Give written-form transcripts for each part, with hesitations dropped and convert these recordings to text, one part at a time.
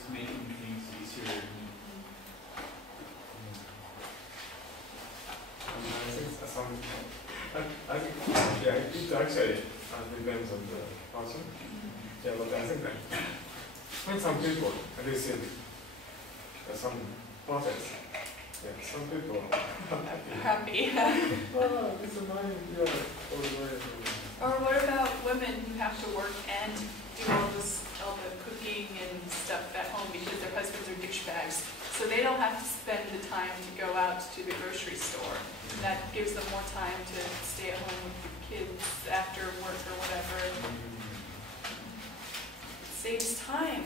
It's making things easier. I think some, I think, yeah, it actually depends on the person. Yeah, but I think that when some people receive some process, yeah, some people are Happy. oh, this is mine, yeah, Or what about women who have to work and do all the cooking and stuff at home because their husbands are douchebags? So they don't have to spend the time to go out to the grocery store. And that gives them more time to stay at home with the kids after work or whatever. It saves time.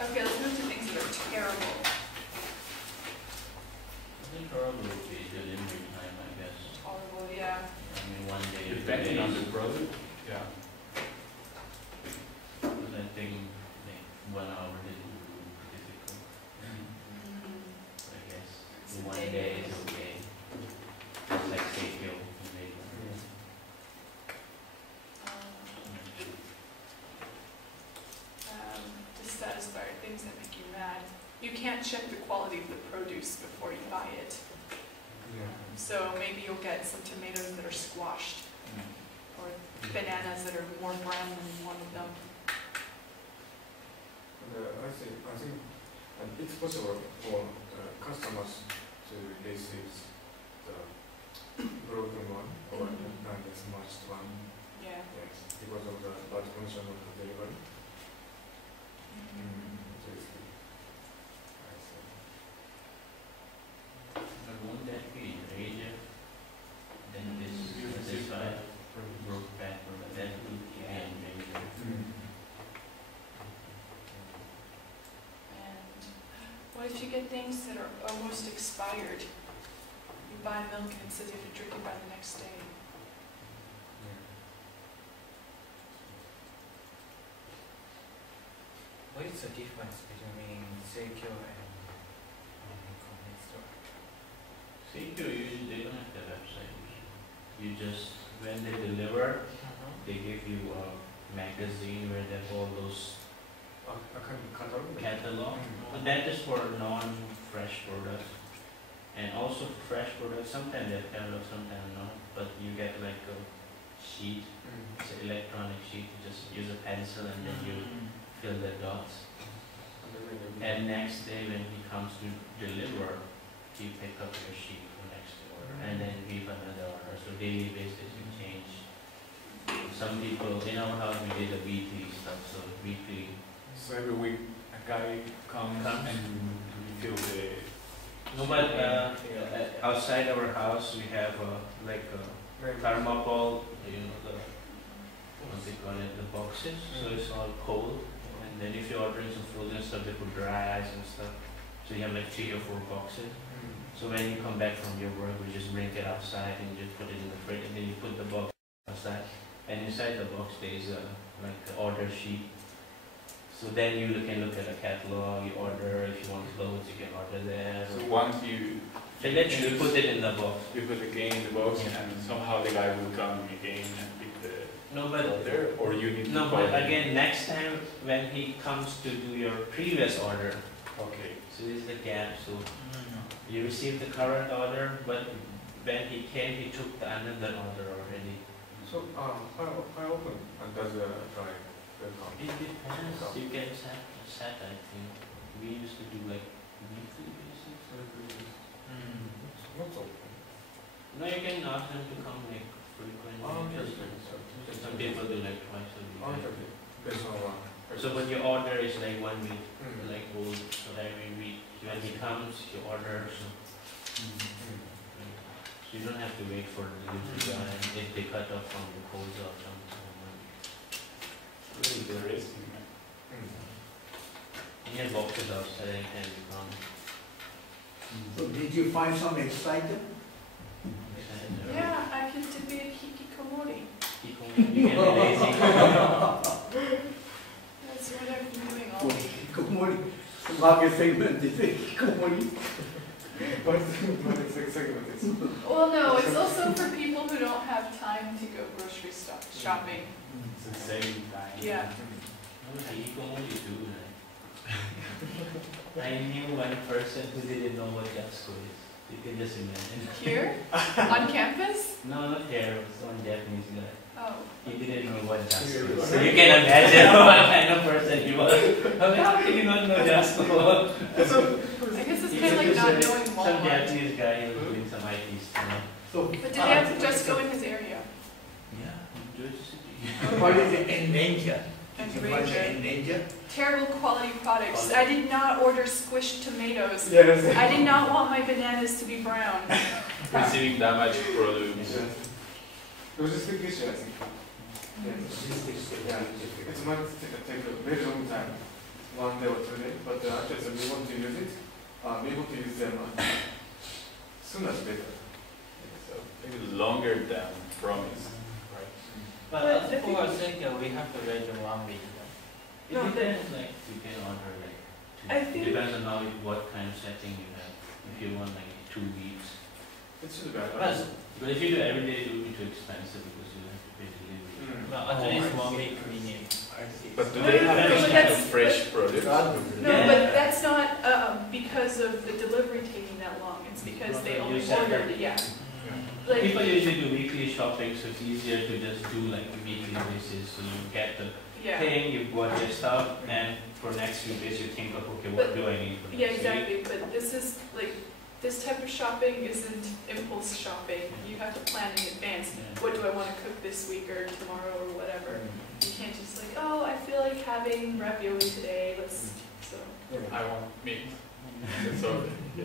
Okay, let's move to things that are terrible. I think horrible would be delivery time, I guess. Horrible, yeah. I mean, one day. Depending on the product, yeah. Because I think like 1 hour delivery would be difficult. I guess So one day is okay. It's like take your dissatisfied things that make you mad. You can't check the quality of the produce before you buy it. So maybe you'll get some tomatoes that are squashed, or bananas that are more brown than one of them. I think it's possible for customers to receive the broken one or not as much one. Yeah. Yes, because of the bad condition of the delivery. But won't that be major? Then this side broke back, but that would be major. And what if you get things that are almost expired? You buy milk and it says you have to drink it by the next day. What is the difference between Seikyo and convenience store? Seikyo usually they don't have the website. You just, when they deliver, they give you a magazine where they have all those catalog. But that is for non-fresh products. And also for fresh products, sometimes they have catalog, sometimes not. But you get like a sheet, it's an electronic sheet. You just use a pencil and then you fill the dots. And next day when he comes to deliver, he pick up your sheet for next order and then give another order. So daily basis you change. Some people in our house we did a weekly stuff, so weekly. So every week a guy comes and refill the. No, but outside our house we have like a thermocol, you know, the what they call it, the boxes. So it's all cold. And then if you're ordering some frozen stuff, they put dry ice and stuff. So you have like 3 or 4 boxes. So when you come back from your work, we just bring it outside and just put it in the fridge, and then you put the box outside. And inside the box there is like the order sheet. So then you can look at a catalog, you order, if you want clothes, you can order there. So once you literally put it in the box. You put the game in the box, and somehow the guy will come again and pick the order, or you need to No, but again, next time when he comes to do your previous order, okay. so this is the gap. So you received the current order, but when he came, he took another order already. So how often does the guy come? It depends. You can set, I think. We used to do like weekly basis. Not so often. No, you can ask them to come like frequently. Some people do like twice a week. There's no one. So but your order is like 1 week, like old. So every week when he comes, you order. So you don't have to wait for the delivery guy if they cut off from the codes or something. Really interesting. You have boxes outside and you come. So did you find some excited? Yeah, I can be a hikikomori. You can be lazy. That's what I've been doing all week. Hikikomori. Market segment is hikikomori. But it's like segmented. Well, no, it's also for people who don't have time to go grocery shopping. It's the same time. Yeah. You can only do that. I knew one person who didn't know what Jasco is. You can just imagine. Here? On campus? No, not here. It was one Japanese guy. Oh. He didn't know what Jasco is. So you can imagine what kind of person he was. How can you not know Jasco? I guess it's kind of like not knowing Some Walmart. Japanese guy who was doing some IT stuff. So, But did they have to just go in his area? Yeah, in Jersey City. what is it, endanger? And Did you find Ranger. it endanger? Terrible quality products. I did not order squished tomatoes. Yes. I did not want my bananas to be brown. Receiving damaged products. Logistic issue, I think. Yeah. It might take a very long time, 1 day or 2 days, but actually we want to use it, we want to use them sooner is better. So maybe longer than promised. Right. But But as the for thing- Seiko, we have to wait 1 week. It depends, like, you can order like I two. think- Depends on how, what kind of setting you have. If you want like 2 weeks. It should be better. But But if you do every day, it will be too expensive because you have to pay delivery. no, at least 1 week we need. I see. But do No, they no, have no, any but kind of that's- fresh products? No, Yeah. but that's not because of the delivery taking that long. It's because they only You said ordered that. it, yeah. People Like, usually do weekly shopping, so it's easier to just do like a weekly basis. So you get the yeah. thing, you bought your stuff, and for next few days you think of, okay, what do I need for next Yeah, week? exactly. But this is like, this type of shopping isn't impulse shopping. You have to plan in advance. Yeah. What do I want to cook this week or tomorrow or whatever? You can't just like, oh, I feel like having ravioli today. Let's, so. I want meat. That's all. Yeah.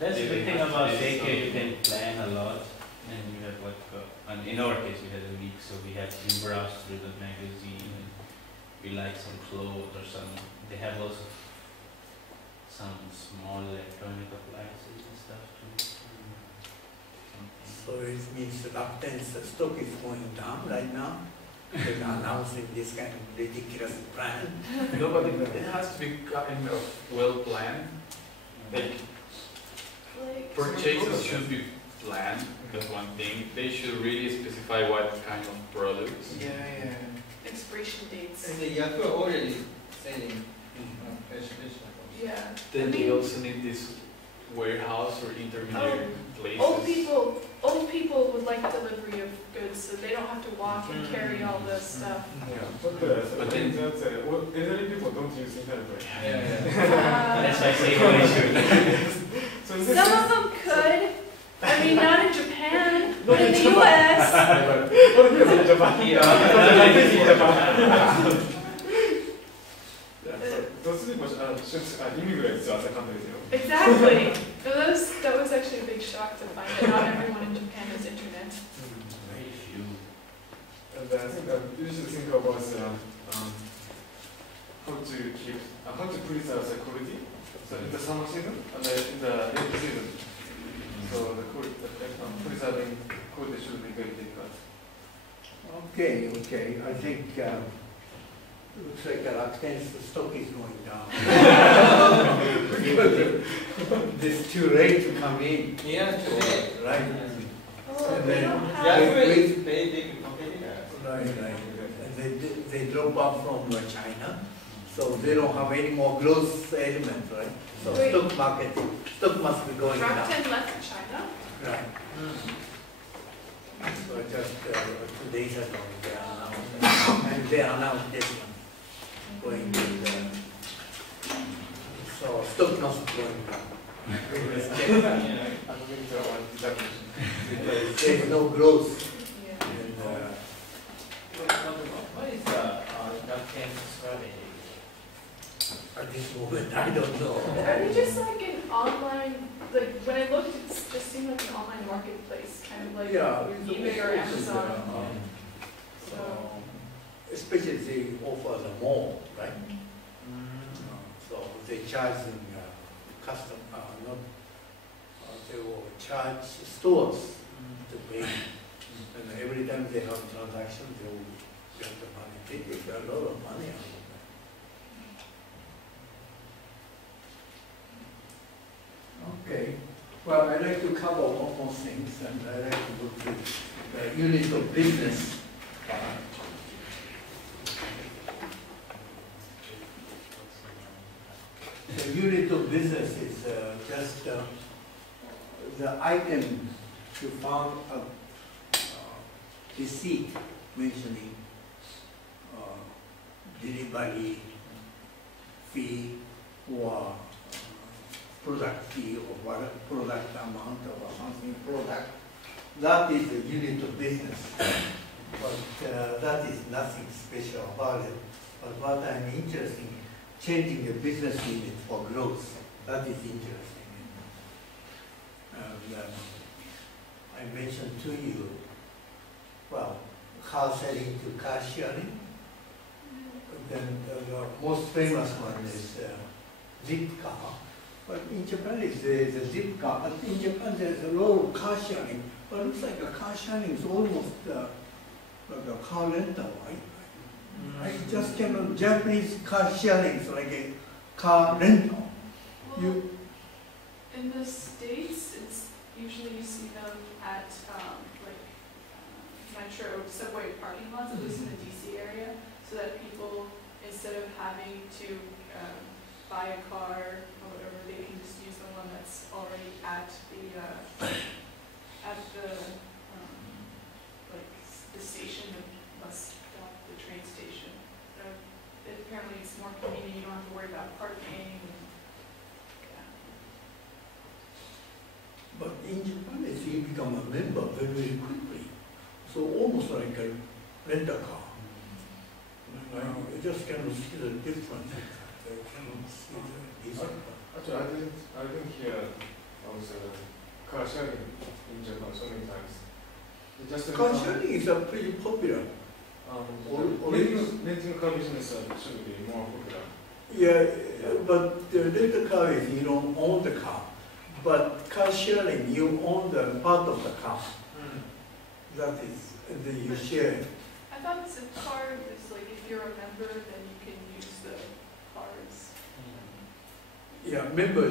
That's the They good thing have about this, daycare, you can plan a lot, and you have like, and in our case, we had a week, so we had to browse through the magazine, and we like some clothes or some, they have also some small electronic appliances and stuff too. Something. So it means the Rakten's stock is going down right now. They're announcing this kind of ridiculous plan. No, but it has to be kind of well planned. Like Like, purchases should be planned. That's one thing. They should really specify what kind of products. Yeah. expiration dates. And the Yahoo already selling vegetable. Yeah. Then I they mean- also need this warehouse or intermediate places. Old people would like delivery of goods, so they don't have to walk and carry all this stuff. Yeah, but But then- that's, well, elderly people don't use internet, right? That's why I say you should. So is this Some of them could. I mean, not in Japan, but in the Japan. U.S. What is it in Japan? Those people should immigrate to other countries, you know. Exactly. No, that was actually a big shock to find that not everyone in Japan has internet. Very few. And I think you should think about how to preserve the quality. So in the summer season and in the rainy season. So the preserving quality should be very difficult. Okay, I think, looks like Rakten's stock is going down. It's too late to come in, Yeah, today. right? Oh, And they then- don't Yahoo have. is very big competitor. Right. And they drop off from China, so they don't have any more growth elements, right? So Wait. stock must be going down. Rakuten left China? Right. So just 2 days ago, they announced, and they announced this one, going to the, so stock must be going down. We must check that, because there is no growth Yeah. in, What is the Rakuten strategy? at this moment, I don't know. Are they just like an online, like when I looked, it just seemed like an online marketplace, kind of like Yeah. eBay or Amazon. So, Especially they offer the mall, right? So they charge in custom, not, they will charge stores to pay. And every time they have transaction, they will get the money. They take a lot of money out of that. Okay. Well, I'd like to cover one more things, and I'd like to go to the unit of business. The unit of business is just the item you found a receipt mentioning delivery fee or product fee or what product amount or something product. That is a unit of business. But that is nothing special about it. But what I'm interested in, changing the business unit for growth. That is interesting. And I mentioned to you, well, car selling to car sharing. Then the most famous one is zip car. But in Japan, it's a zip car. But in Japan, there's a lot of car sharing. But it looks like a car sharing is almost like a car rental, right? I just cannot, Japanese car sharing is like a car rental. Well, in the States, it's usually you see them at metro subway parking lots, at least in the DC area, so that people, instead of having to buy a car or whatever, they can just use the one that's already at the station, the bus stop, the train station. Apparently it's more convenient, you don't have to worry about parking. Yeah. But in Japan, you become a member very, very quickly. So almost like a rent-a car. You just cannot see the difference. You cannot see the difference. Actually, I didn't hear of car sharing in Japan so many times. Car sharing is pretty popular. Renting car business should be more popular. Yeah, but the rental car is you don't own the car. But car sharing, you own the part of the car. That is, you share. I thought the card is like if you're a member, then you can use the cards. Yeah, member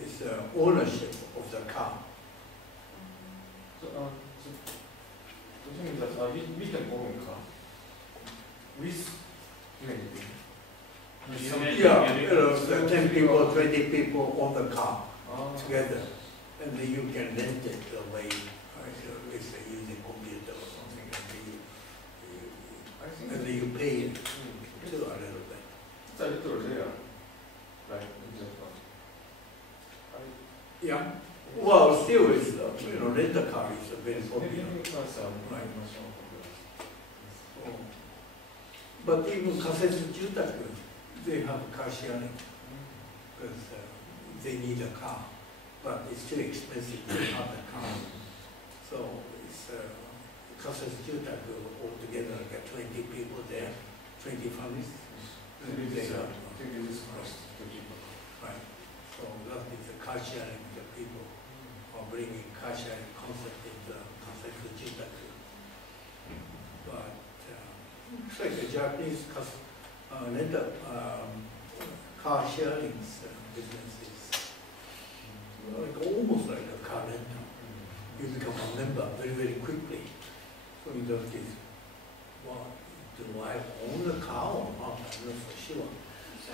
is ownership of the car. So which means that we can own car with many people. Yeah, 10 people, 20 people own the car together. And then you can rent it away. Let's say using computer or something, and then you pay it too a little bit. It's a little rare, right, in Japan. Yeah. Well, still, it's rent a car is very popular. Right. But even Kasetsu Jutaku, they have car sharing because they need a car, but it's too expensive to have a car. So it's Kasetsu Jutaku altogether like 20 people there, 20 families. They have, right. So that is the car sharing. The people are bringing car sharing concept into Kasetsu Jutaku. But looks like the Japanese car sharing business is like almost like a car rental. You become a member very, very quickly. So in that case, well, do I own the car or not? I'm not so sure. So